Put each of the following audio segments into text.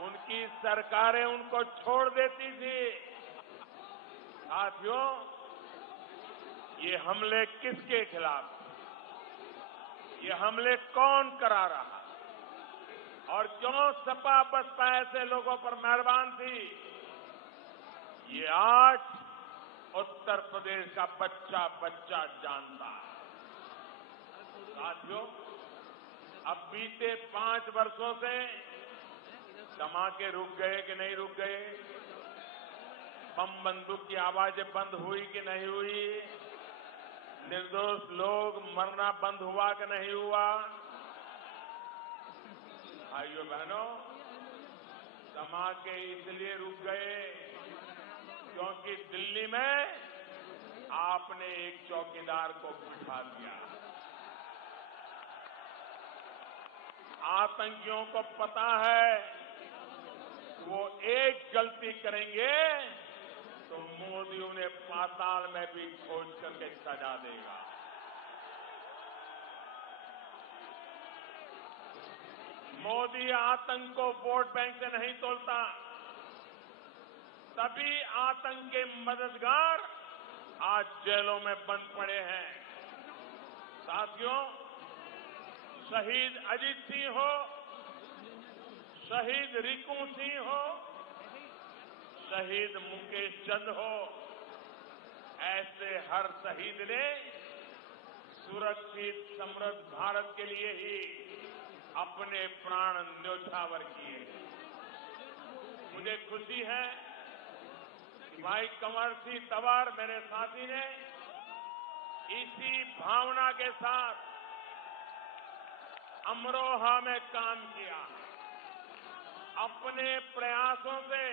उनकी सरकारें उनको छोड़ देती थी। साथियों, ये हमले किसके खिलाफ थे? ये हमले कौन करा रहा और क्यों सपा बसपा ऐसे लोगों पर मेहरबान थी? ये आज उत्तर प्रदेश का बच्चा बच्चा जानता है। साथियों, अब बीते 5 वर्षों से धमाके रुक गए कि नहीं रुक गए? बम बंदूक की आवाजें बंद हुई कि नहीं हुई? निर्दोष लोग मरना बंद हुआ कि नहीं हुआ? भाइयों बहनों, धमाके इसलिए रुक गए क्योंकि दिल्ली में आपने एक चौकीदार को बिठा दिया। आतंकियों को पता है वो एक गलती करेंगे तो मोदी उन्हें पाताल में भी खोज करके सजा देगा। मोदी आतंक को वोट बैंक से नहीं तोलता। सभी आतंक के मददगार आज जेलों में बंद पड़े हैं। साथियों, शहीद अजीत सिंह हो, शहीद रिकू सिंह हो, शहीद मुकेश चंद हो, ऐसे हर शहीद ने सुरक्षित समृद्ध भारत के लिए ही अपने प्राण न्योछावर किए। मुझे खुशी है कि भाई कंवर सिंह तंवर मेरे साथी ने इसी भावना के साथ अमरोहा में काम किया। अपने प्रयासों से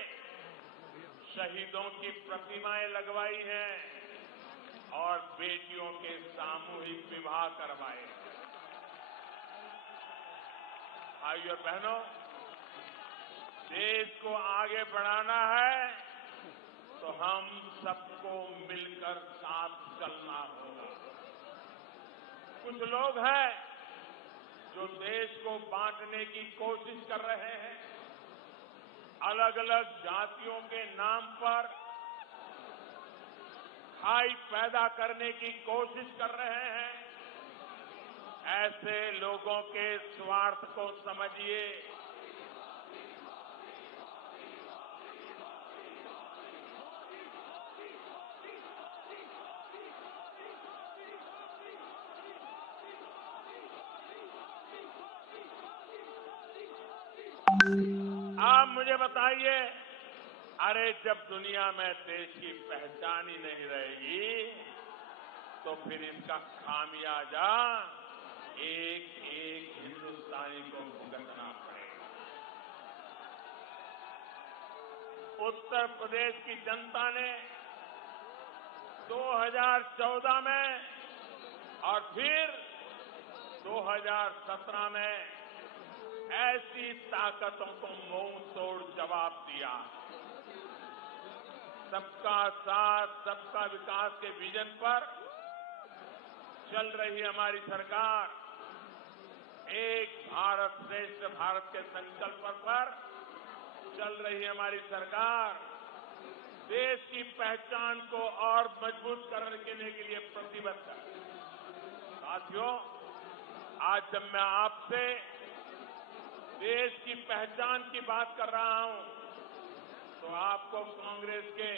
शहीदों की प्रतिमाएं लगवाई हैं और बेटियों के सामूहिक विवाह करवाए। भाइयों और बहनों, देश को आगे बढ़ाना है तो हम सबको मिलकर साथ चलना होगा। कुछ लोग हैं जो देश को बांटने की कोशिश कर रहे हैं। अलग अलग जातियों के नाम पर खाई पैदा करने की कोशिश कर रहे हैं। ऐसे लोगों के स्वार्थ को समझिए। आप मुझे बताइए, अरे जब दुनिया में देश की पहचान ही नहीं रहेगी तो फिर इसका खामियाजा एक एक हिंदुस्तानी को भुगतना पड़ेगा। उत्तर प्रदेश की जनता ने 2014 में और फिर 2017 में ऐसी ताकतों को मुंह तोड़ जवाब दिया। सबका साथ सबका विकास के विजन पर चल रही हमारी सरकार, एक भारत श्रेष्ठ भारत के संकल्प पर चल रही हमारी सरकार देश की पहचान को और मजबूत करने के लिए प्रतिबद्ध है। साथियों, आज जब मैं आपसे देश की पहचान की बात कर रहा हूं तो आपको कांग्रेस के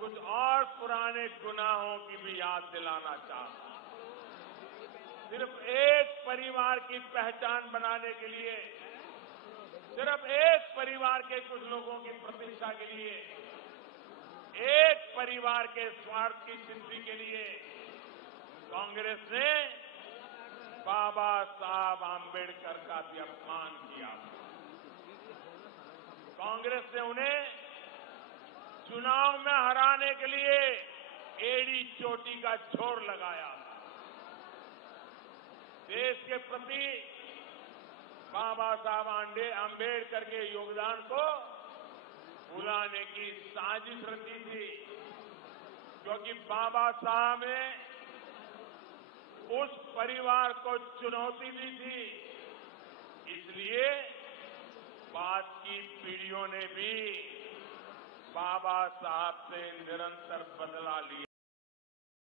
कुछ और पुराने गुनाहों की भी याद दिलाना चाहता हूं। सिर्फ एक परिवार की पहचान बनाने के लिए, सिर्फ एक परिवार के कुछ लोगों की प्रतिष्ठा के लिए, एक परिवार के स्वार्थ की सिद्धि के लिए कांग्रेस ने बाबा साहब आंबेडकर का भी अपमान किया। कांग्रेस ने उन्हें चुनाव में हराने के लिए एड़ी चोटी का जोर लगाया। देश के प्रति बाबा साहब आंबेडकर के योगदान को भुलाने की साजिश रची थी, क्योंकि बाबा साहब ने उस परिवार को चुनौती दी थी। इसलिए बाद की पीढ़ियों ने भी बाबा साहब से निरंतर बदला लिया।